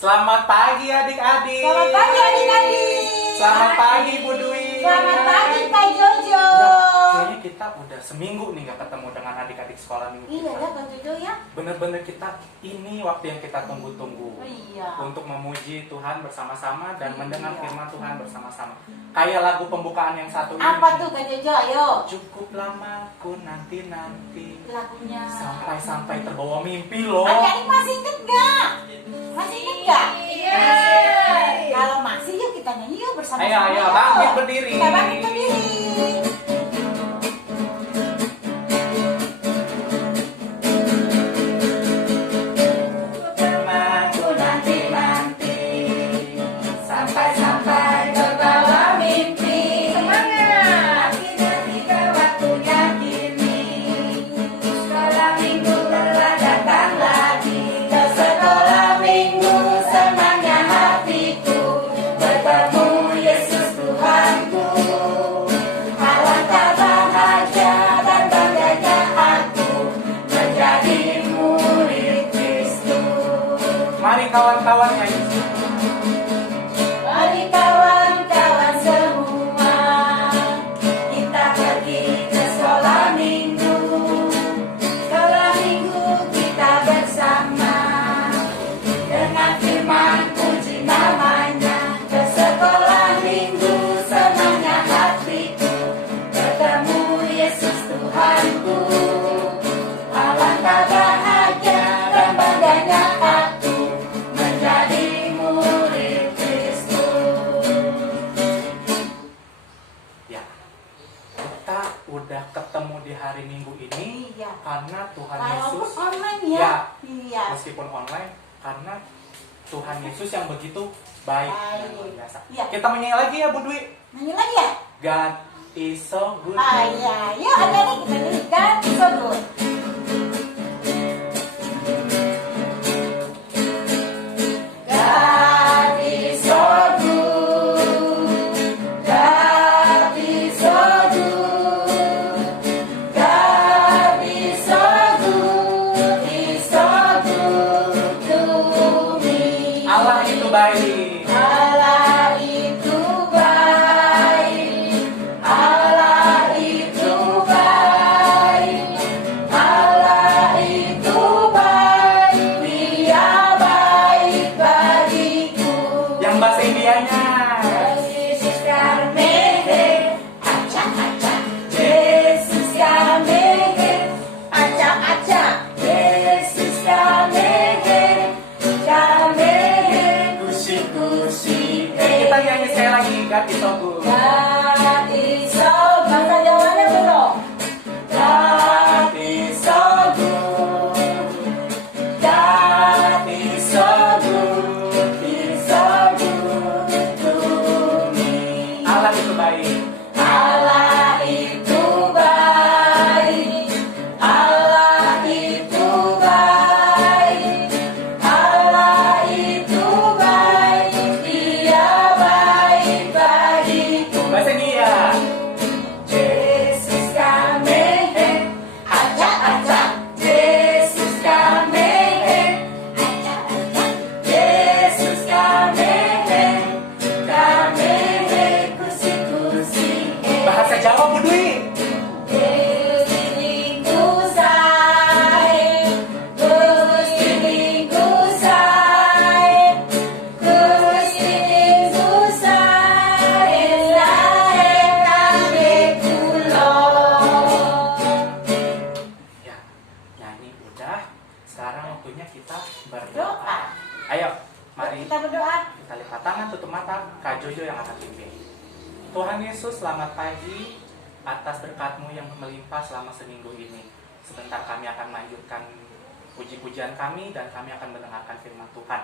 Selamat pagi adik-adik. Selamat pagi adik-adik. Selamat pagi Bu Dwi. Selamat pagi Kak Jojo. Kayaknya kita udah seminggu nih gak ketemu dengan adik-adik sekolah minggu Iya kita. ya Kak Jojo ya. Bener-bener kita ini waktu yang kita tunggu-tunggu. Oh, iya. Untuk memuji Tuhan bersama-sama dan Iya. mendengar firman Tuhan bersama-sama. Kayak lagu pembukaan yang satu ini. Apa tuh Kak Jojo? Ayo. Cukup lama ku nanti-nanti Lagunya. sampai terbawa mimpi loh. Adik-adik masih inget gak? Masih inget gak? Iya. Kalau masih yuk kita nyanyi yuk bersama-sama. Ayo, yuk. bangkit berdiri. Kita bangkit berdiri. Aku Nanti sampai terbawa mimpi. Semangat. Akhirnya tiba waktunya kini. Sekolah minggu telah datang lagi. Ke sekolah minggu senangnya hatiku. Bertemu Yesus Tuhanku. Alangkah bahagia dan bangganya aku menjadi murid Kristus. Mari kawan-kawan nyanyi. Mari kawan-kawan semua, kita pergi ke sekolah minggu. Sekolah minggu kita bersama, dengan firman puji namanya. Ke sekolah minggu senangnya hatiku, bertemu Yesus Tuhanku. Alangkah bahagia dan bangganya aku menjadi murid Kristus. Ya, kita udah ketemu di hari Minggu ini Iya. karena Tuhan Walaupun Yesus online ya. Ya. Iya. meskipun online karena Tuhan Yesus yang begitu baik dan Baik. luar biasa. Iya. Kita menyanyi lagi ya Bu Dwi. Nyanyi lagi ya? God is so good. Ah iya. Yuk adik-adik kita nyanyi kan so good. God is so good. God is so good. God is so good. He's so good to me. Allah itu baik. Allah itu baik. Allah itu baik. Allah itu baik. Dia baik bagiku. Yang bahasa Indianya. Yesus kami, acak acak. Yesus kami, acak acak. Yesus kami, kusi-kusi. Kita nyanyi sekali lagi. God is so good. God is so good. Bahasa Jawanya belum? God is so good. God is so good. He's so good to me. Allah itu baik. Allah itu baik. Allah itu baik. Allah itu baik. Dia baik bagiku. Bahasa India. Yesus kami, acak acak. Yesus kami, acak acak. Yesus kami, kusi-kusi. Bahasa Jawa Bu Dwi. Kusi-lingku say, kusi-lingku say, kusi-lingku say, say kami kulo. Ya, nyanyi udah. Sekarang waktunya kita Doa. berdoa. Ayo, mari Kita berdoa. kita lipat tangan, tutup mata. Kak Jojo yang akan pimpin. Tuhan Yesus, selamat pagi atas berkat-Mu yang melimpah selama seminggu ini. Sebentar kami akan melanjutkan puji-pujian kami dan kami akan mendengarkan firman Tuhan.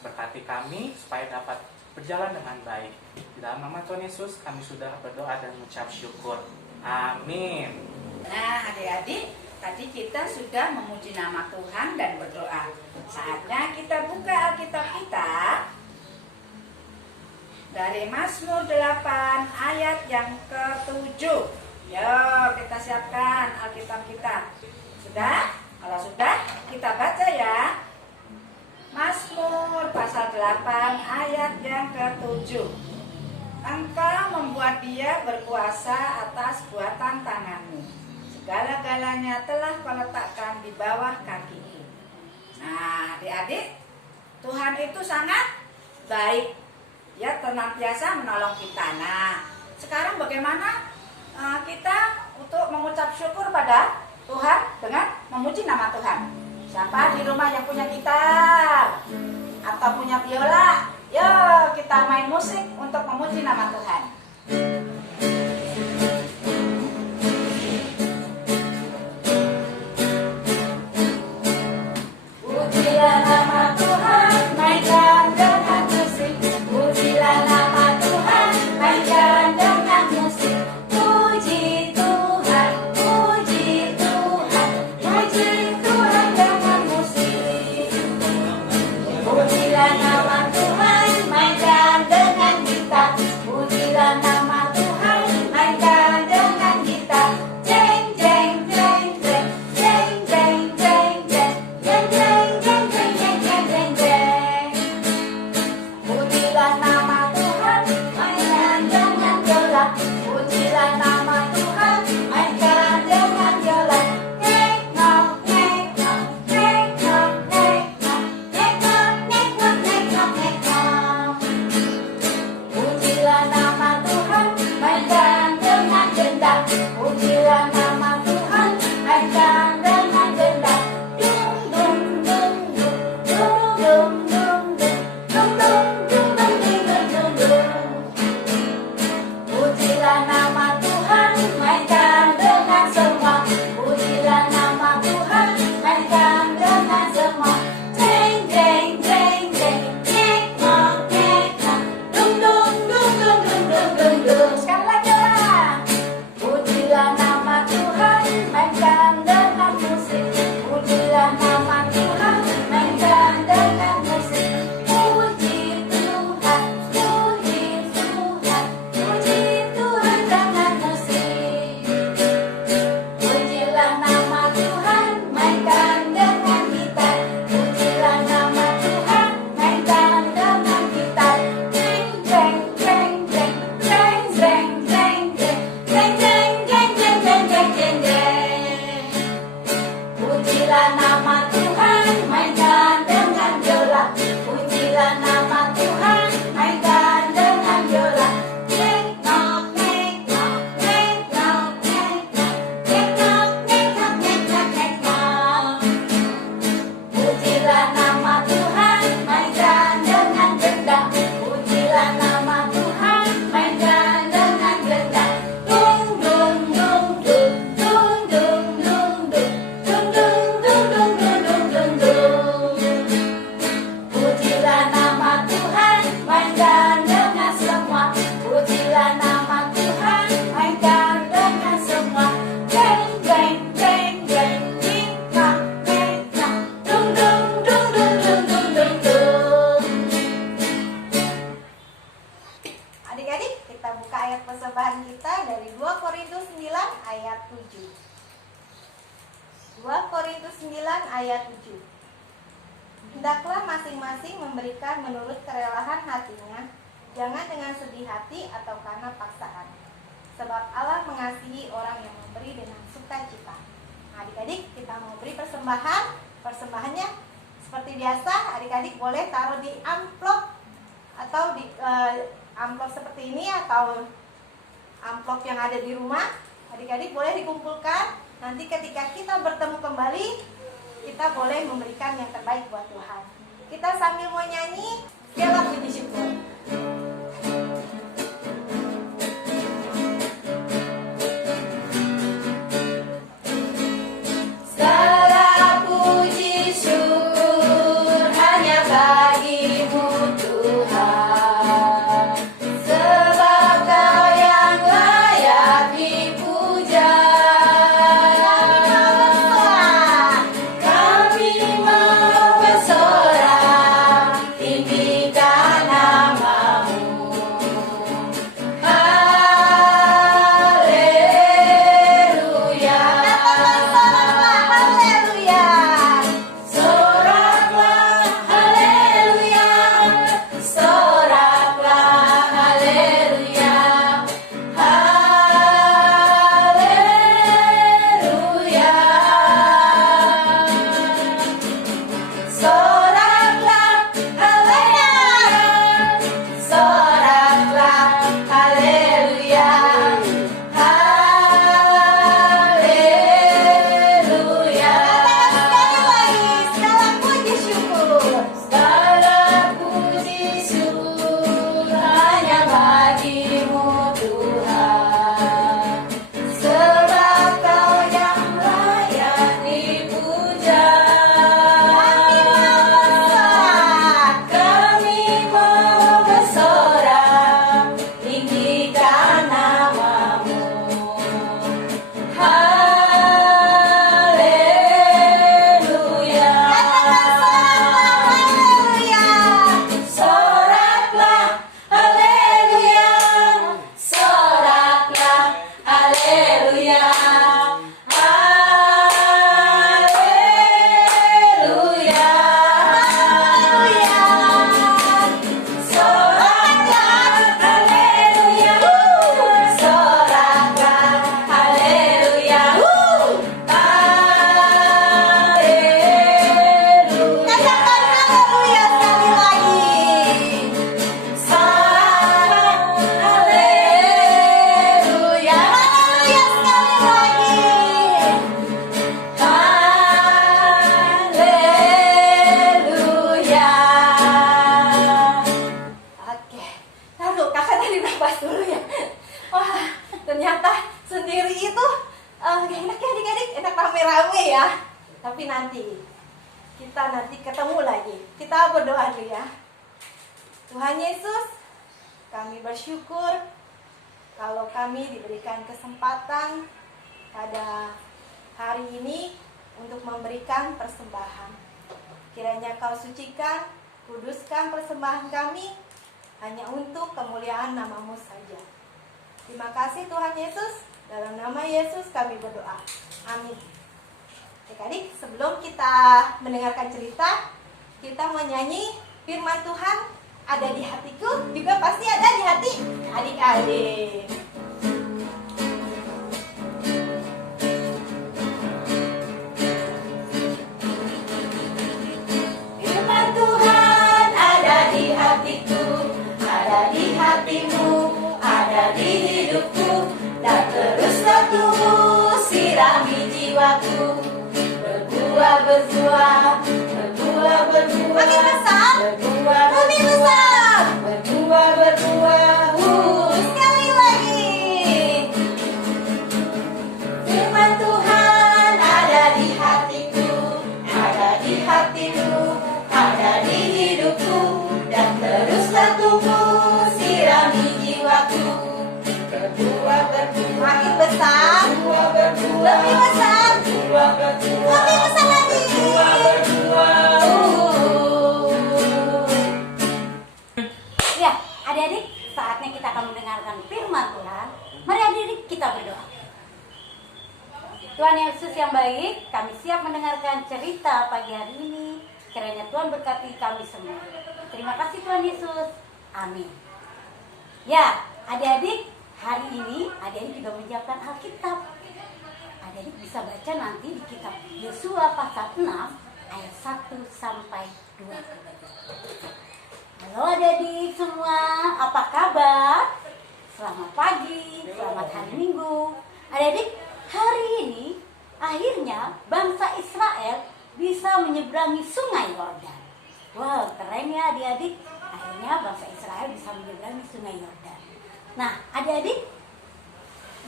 Berkati kami supaya dapat berjalan dengan baik. Di dalam nama Tuhan Yesus kami sudah berdoa dan mengucap syukur. Amin. Nah, adik-adik, tadi kita sudah memuji nama Tuhan dan berdoa. Saatnya kita buka Alkitab kita dari Mazmur 8 ayat yang ke-7. Yo, kita siapkan Alkitab kita. Sudah? Kalau sudah, kita baca ya. Mazmur Mazmur pasal 8 ayat yang ke-7. Engkau membuat dia berkuasa atas buatan tanganmu. Segala-galanya telah kau letakkan di bawah kakiku. Nah, adik-adik, Tuhan itu sangat baik. Dia senantiasa menolong kita. Nah, sekarang bagaimana kita untuk mengucap syukur pada Tuhan dengan memuji nama Tuhan? Siapa di rumah yang punya gitar atau punya biola? Yuk kita main musik untuk memuji nama Tuhan. Pujilah nama Tuhan, mainkan dengan musik. Pujilah nama Tuhan, mainkan dengan musik. Puji Tuhan, puji Tuhan, puji Tuhan dengan musik. Pujilah nama Tuhan, mainkan dengan gitar. Pujilah nama Tuhan, mainkan dengan gitar. Jeng jeng jeng jeng, jeng jeng jeng jeng, jeng jeng jeng jeng jeng jeng jeng jeng. Pujilah nama Tuhan, mainkan dengan biola. Pujilah nama Tuhan, mainkan dengan biola. Nek nok nek nok, nek nok nek nok, nek nok nek nok nek nok nek nok. Pujilah nama Tuhan, mainkan dengan gendang. Pujilah nama Tuhan, mainkan dengan gendang. Dung dung dung dung, dung dung dung dung, dung dung dung dung dung dung dung. Pujilah nama Tuhan, mainkan dengan semua. Pujilah nama Tuhan, mainkan dengan semua. Jeng jeng jeng jeng, nek nok nek nok, dung dung dung dung dung dung dung dung. Sekali lagi lah. Pujilah nama Tuhan, mainkan dengan musik. Pujilah nama Tuhan, mainkan dengan musik. Puji Tuhan, puji Tuhan, puji Tuhan dengan musik. Pujilah nama Tuhan, mainkan dengan gitar. Pujilah nama Tuhan, mainkan dengan gitar. Jeng jeng jeng jeng, jeng jeng jeng jeng, jeng jeng jeng jeng jeng jeng jeng jeng. Pujilah nama Tuhan, mainkan dengan biola. Pujilah nama Tuhan, mainkan dengan biola. Nek nok nek nok, nek nok nek nok, nek nok nek nok nek nok nek nok. Pujilah nama Tuhan, mainkan dengan gendang. Pujilah nama Tuhan, mainkan dengan gendang. Dung dung dung dung, dung dung dung dung, dung dung dung dung dung dung dung dung. Pujilah nama Tuhan, mainkan dengan semua. Pujilah nama Tuhan, mainkan dengan semua. Jeng jeng jeng jeng, ning nak ning nak, dung dung dung dung dung dung dung dung. Adik-adik, kita buka ayat persembahan kita dari 2 Korintus 9 ayat 7. 2 Korintus 9 ayat 7. Hendaklah masing-masing memberikan menurut kerelaan hatinya, jangan dengan sedih hati atau karena paksaan. Sebab Allah mengasihi orang yang memberi dengan sukacita. Nah, adik-adik, kita mau beri persembahan. Persembahannya seperti biasa, adik-adik boleh taruh di amplop atau di amplop seperti ini atau amplop yang ada di rumah. Adik-adik boleh dikumpulkan. Nanti ketika kita bertemu kembali, kita boleh memberikan yang terbaik buat Tuhan. Kita sambil mau nyanyi, segala puji syukur. Segala puji syukur hanya bagimu Tuhan, sebab Kau yang layak dipuja. Kami mau bersorak, tinggikan nama Oke, lalu kakak tadi nafas dulu ya. Wah, ternyata sendiri itu gak enak ya adik-adik, enak rame-rame ya. Tapi kita nanti ketemu lagi. Kita berdoa dulu ya. Tuhan Yesus, kami bersyukur kalau kami diberikan kesempatan pada hari ini untuk memberikan persembahan. Kiranya Kau sucikan, kuduskan persembahan kami hanya untuk kemuliaan nama-Mu saja. Terima kasih Tuhan Yesus. Dalam nama Yesus kami berdoa. Amin. Adik-adik, sebelum kita mendengarkan cerita, kita menyanyi firman Tuhan ada di hatiku, juga pasti ada di hati adik-adik. Firman Tuhan ada di hatiku, ada di hatimu, ada di hidupku, dan teruslah tumbuh sirami jiwaku. Berbuah, Makin besar, berbuah, lebih besar. berbuah. Sekali lagi. Firman Tuhan ada di hatiku, ada di hatimu, ada di hidupku, dan teruslah tumbuh sirami jiwaku. Berbuah, Makin besar, berbuah, lebih besar, berbuah, lebih besar lagi. Ya, adik-adik, saatnya kita akan mendengarkan firman Tuhan. Mari adik-adik kita berdoa. Tuhan Yesus yang baik, kami siap mendengarkan cerita pagi hari ini. Kiranya Tuhan berkati kami semua. Terima kasih Tuhan Yesus. Amin. Ya, adik-adik, hari ini adik-adik juga menyiapkan Alkitab. Adik-adik bisa baca nanti di kitab Yosua pasal 6 ayat 1 sampai 2. Halo adik-adik semua, apa kabar? Selamat pagi, selamat hari Minggu. Adik-adik, hari ini akhirnya bangsa Israel bisa menyeberangi sungai Yordan. Wow, keren ya adik-adik. Akhirnya bangsa Israel bisa menyeberangi sungai Yordan. Nah, adik-adik,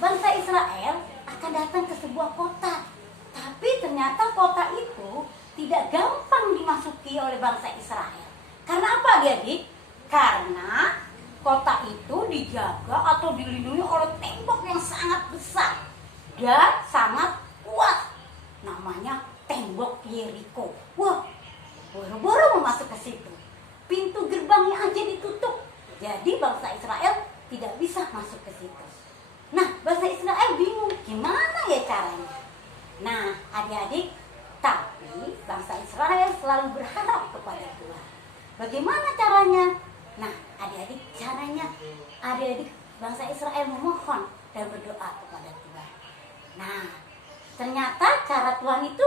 bangsa Israel akan datang ke sebuah kota. Tapi ternyata kota itu tidak gampang dimasuki oleh bangsa Israel. Karena apa adik-adik? Karena kota itu dijaga atau dilindungi oleh tembok yang sangat besar dan sangat kuat. Namanya tembok Yeriko. Wah, boro-boro mau masuk ke situ. Pintu gerbangnya aja ditutup. Jadi bangsa Israel tidak bisa masuk ke situ. Nah, bangsa Israel bingung gimana ya caranya. Nah, adik-adik, tapi bangsa Israel selalu berharap kepada Tuhan. Bagaimana caranya? Nah, adik-adik, caranya adik-adik bangsa Israel memohon dan berdoa kepada Tuhan. Nah, ternyata cara Tuhan itu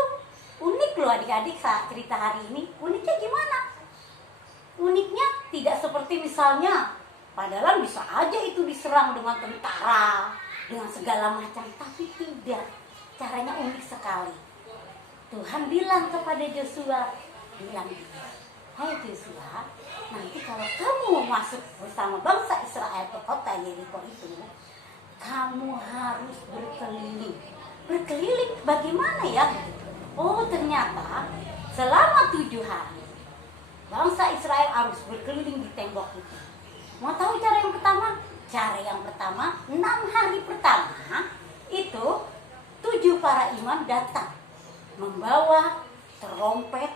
unik loh adik-adik saat cerita hari ini. Uniknya gimana? Uniknya tidak seperti misalnya padahal bisa aja itu diserang dengan tentara, dengan segala macam, tapi tidak. Caranya unik sekali. Tuhan bilang kepada Yosua, bilang gitu, hai Yosua, nanti kalau kamu mau masuk bersama bangsa Israel ke kota Yeriko itu, kamu harus berkeliling. Berkeliling bagaimana ya? Oh, ternyata selama 7 hari bangsa Israel harus berkeliling di tembok itu. Mau tahu cara yang pertama? Cara yang pertama, 6 hari pertama itu 7 para imam datang membawa terompet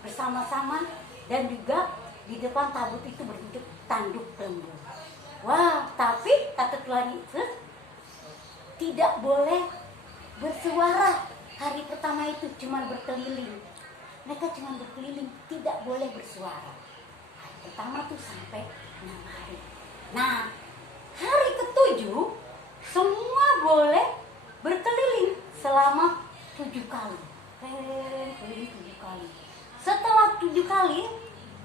bersama-sama, dan juga di depan tabut itu berbentuk tanduk lembu. Wah, tapi kata Tuhan Yesus tidak boleh bersuara. Hari pertama itu cuma berkeliling. Mereka cuma berkeliling, tidak boleh bersuara. Hari pertama tuh sampai 6 hari. Nah, hari ketujuh semua boleh berkeliling selama 7 kali. Keliling 7 kali. Setelah 7 kali,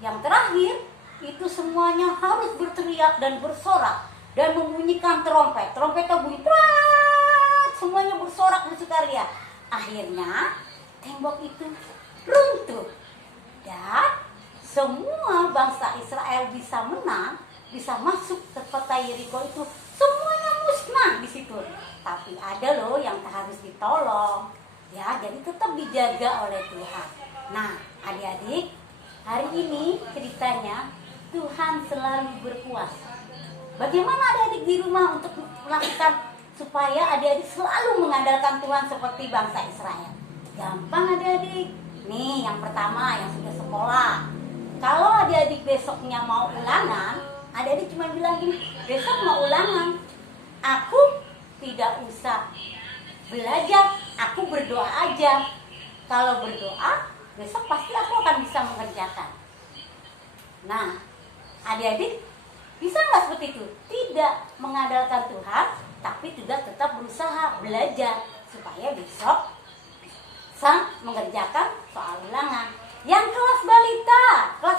yang terakhir itu semuanya harus berteriak dan bersorak dan membunyikan trompet. Trompetnya bunyi, trat, semuanya bersorak bersukaria. Akhirnya tembok itu runtuh dan semua bangsa Israel bisa menang, bisa masuk ke kota Yeriko itu. Semuanya musnah di situ. Tapi ada loh yang harus ditolong. Ya, jadi tetap dijaga oleh Tuhan. Nah, adik-adik, hari ini ceritanya Tuhan selalu berkuasa. Bagaimana adik-adik di rumah untuk melakukan supaya adik-adik selalu mengandalkan Tuhan seperti bangsa Israel? Gampang adik-adik. Nih, yang pertama yang sudah sekolah. Kalau adik-adik besoknya mau ulangan, adik-adik cuma bilang gini, besok mau ulangan. Aku tidak usah belajar, aku berdoa aja. Kalau berdoa, besok pasti aku akan bisa mengerjakan. Nah, adik-adik bisa nggak seperti itu? Tidak mengandalkan Tuhan, tapi juga tetap berusaha belajar supaya besok bisa mengerjakan soal ulangan. Yang kelas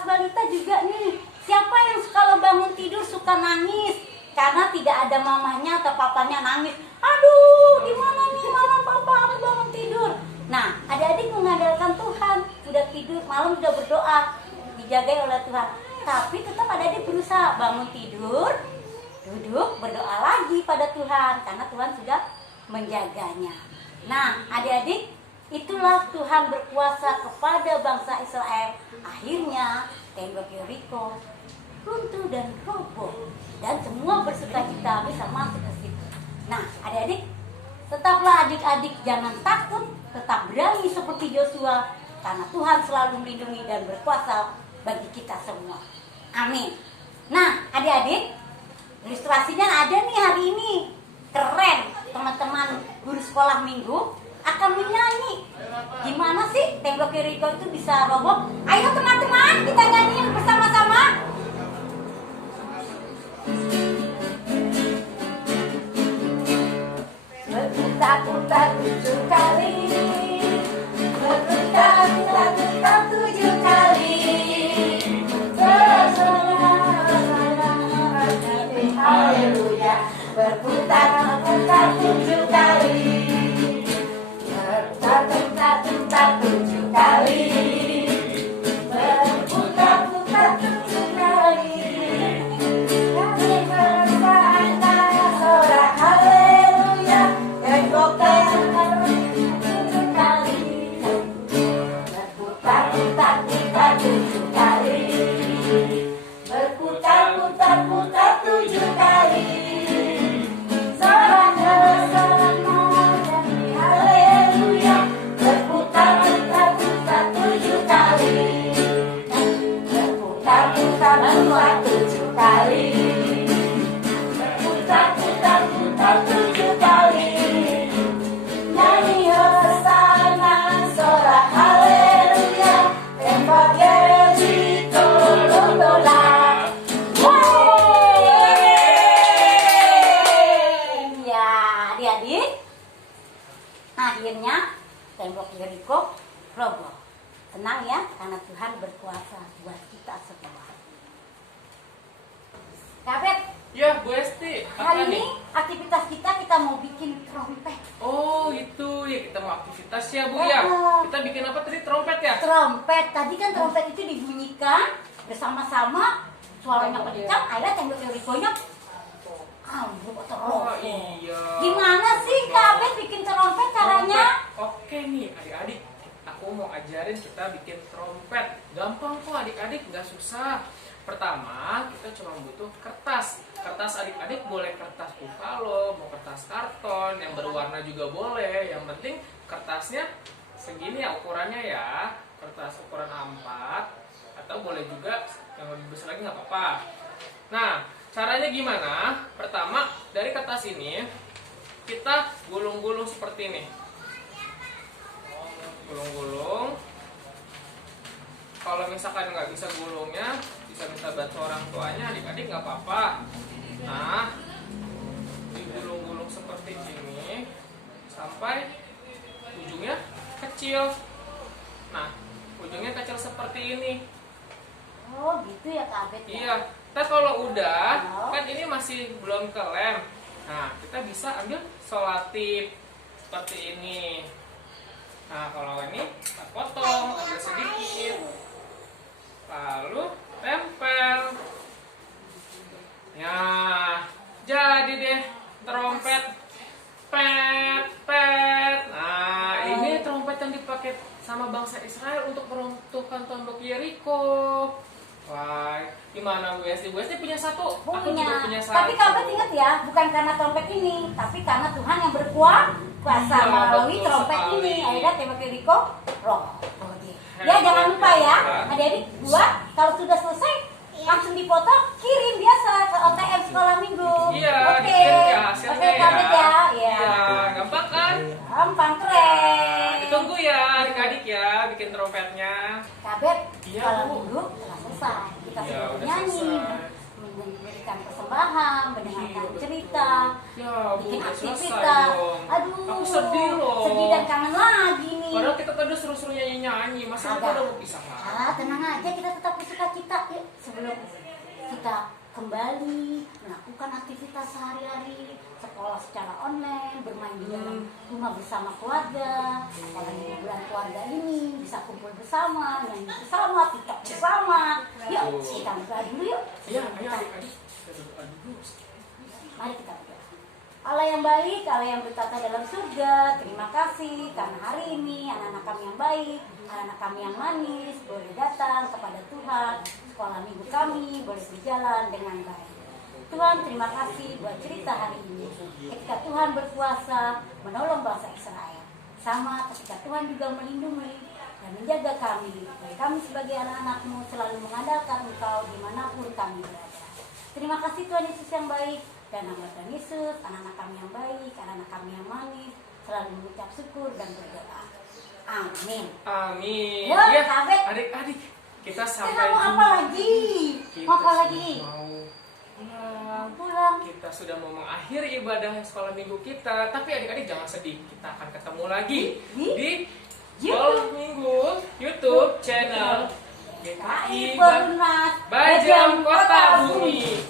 balita juga nih. Siapa yang kalau bangun tidur suka nangis karena tidak ada mamanya atau papanya nangis? Aduh, di mana nih mama papa, aku bangun tidur. Nah, adik-adik mengandalkan Tuhan, udah tidur malam udah berdoa, dijagai oleh Tuhan. Tapi tetap adik-adik berusaha bangun tidur, duduk berdoa lagi pada Tuhan karena Tuhan sudah menjaganya. Nah, adik-adik, itulah Tuhan berkuasa kepada bangsa Israel. Akhirnya tembok Yeriko runtuh dan roboh dan semua bersukacita bisa masuk ke situ. Nah, adik-adik, tetaplah adik-adik jangan takut, tetap berani seperti Yosua karena Tuhan selalu melindungi dan berkuasa bagi kita semua. Amin. Nah, adik-adik, ilustrasinya ada nih hari ini. Keren, teman-teman guru sekolah minggu akan menyanyi. Gimana sih tembok Yeriko itu bisa roboh? Ayo teman-teman, kita nyanyiin bersama-sama. Berputar-putar 7 kali, berputar-putar 7 kali. Haleluya. Berputar-putar 7 kali, berputar-putar 7 kali, berputar-putar 7 kali. Kami bersandar sorak haleluya. Berputar-putar 7 kali, berputar-putar 7 kali, berputar-putar 7 kali. Sorak haleluya. Berputar-putar 7 kali, berputar-putar 7 kali, berputar-putar 7 kali. Nyanyi hosana sorak haleluya. Tembok Yeriko runtuhlah. Ya, adik-adik, akhirnya tembok Yeriko roboh. Tenang ya, karena Tuhan berkuasa buat kita semua. Kabet, Ya, Bu Esti, hari apa ini nih? aktivitas kita mau bikin trompet. Oh, itu ya kita mau aktivitas ya, Bu ya. Kita bikin apa tadi? Trompet ya? Trompet, tadi kan trompet itu dibunyikan bersama-sama, suaranya kencang, akhirnya tembok Yerikonya ambruk atau Oh roboh. iya. Gimana sih Kabet bikin trompet caranya? Oke nih adik-adik, aku mau ajarin kita bikin trompet. Gampang kok adik-adik, nggak susah. Pertama, kita cuma butuh kertas. Kertas adik-adik boleh kertas buffalo, mau kertas karton, yang berwarna juga boleh. Yang penting kertasnya segini ya ukurannya ya. Kertas ukuran A4 atau boleh juga yang lebih besar lagi nggak apa-apa. Nah, Caranya gimana? Pertama, dari kertas ini kita gulung-gulung seperti ini. Gulung-gulung. Kalau misalkan nggak bisa gulungnya, bisa minta bantu orang tuanya, adik-adik nggak apa-apa. Nah, digulung-gulung seperti ini sampai ujungnya kecil. Nah, ujungnya kecil seperti ini. Oh gitu ya Kak Abed ya? Iya. Ntar kalau udah, kan ini masih belum kelem. Nah, kita bisa ambil selotip seperti ini. Nah, kalau ini kita potong, ambil sedikit. Lalu tempel. Ya, jadi deh trompet. Pet, pet. Nah, ini trompet yang dipakai sama bangsa Israel untuk meruntuhkan tembok Yeriko. Wah, gimana Bu Esti? Bu Esti punya satu, aku juga punya satu. Tapi Kak Abed ingat ya, bukan karena trompet ini, tapi karena Tuhan yang berkuasa Iya, melalui betul trompet sekali. ini. Akhirnya tembok Yeriko roh. Ya jangan lupa ya, adik-adik buat kalau sudah selesai langsung dipotong, kirim biasa ke OTM sekolah minggu. Iya, Oke, dikirim ya hasilnya oke Kak Abed ya. Iya, gampang kan? Gampang, keren. Ditunggu ya adik-adik ya bikin trompetnya. Kak Abed, Iya, sekolah Bu. minggu telah selesai. Kita Iya, sudah udah nyanyi, selesai. memberikan persembahan, mendengarkan Iya, cerita, Ya, Bu, bikin udah selesai aktivitas. dong. Aduh, Aku sedih loh. sedih dan kangen lagi nih. Padahal kita tadi seru-seru nyanyi-nyanyi, masa kita Ada. udah mau pisah lagi? Ah, tenang aja, kita tetap bersuka cita yuk sebelum kita kembali melakukan aktivitas sehari-hari, sekolah secara online, bermain di dalam rumah bersama keluarga. Apalagi di bulan keluarga ini bisa kumpul bersama, nyanyi bersama, tiktok bersama. Yuk, kita berdoa dulu yuk. Iya, Sebelum ayo kita- adik-adik. Kita berdoa dulu. Mari kita berdoa. Allah yang baik, Allah yang bertata dalam surga, terima kasih karena hari ini anak-anak kami yang baik, anak-anak kami yang manis boleh datang kepada Tuhan, sekolah minggu kami boleh berjalan dengan baik. Tuhan, terima kasih buat cerita hari ini. Ketika Tuhan berkuasa menolong bangsa Israel, sama ketika Tuhan juga melindungi dan menjaga kami, dan kami sebagai anak-anak-Mu selalu mengandalkan Engkau dimanapun kami berada. Terima kasih Tuhan Yesus yang baik, dan nama Tuhan Yesus, anak-anak kami yang baik, anak-anak kami yang manis, selalu mengucap syukur dan berdoa. Amin. Amin. Yuk, Ya, Kak Abed. adik-adik, kita Kita sampai mau apa lagi? Kita Mau apa lagi? sudah mau pulang. Pulang. Kita sudah mau mengakhiri ibadah sekolah minggu kita, tapi adik-adik jangan sedih. Kita akan ketemu lagi di sekolah minggu YouTube channel GKI Bernas Bajang Kota Bumi.